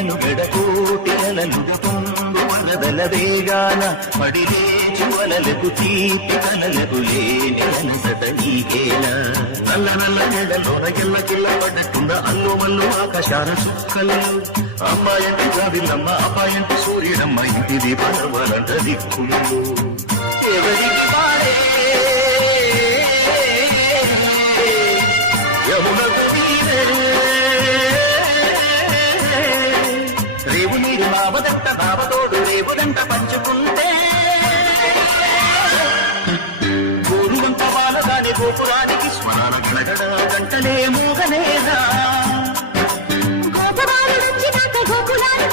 మనుగడకోటి అలలుగ వరదల వేగాన పడిలేచి వలలకు తీపి కలలకు లేని అలసట నీకేలా నల్ల నల్ల నెడలోన ఎల్ల కిల్ల పడ్డట్టున్న అల్లు మల్లు ఆకాశాల చుక్కలు అమ్మాయంటి జాబిల్లమ్మ అబ్బాయంటి సూర్యుడమ్మ ఇంటిది పర్వలంట దిక్కులు ఎవరికి పాడే యమునకు రేవు నీరు నావదంట నావతోడు రేవుదంట పంచుకుంటే గోరువంత వాలగాని గోపురానికి స్మరణ గడగడ గంటలే మోగనేదా గోపురాలు వచ్చినాక గోపురాలు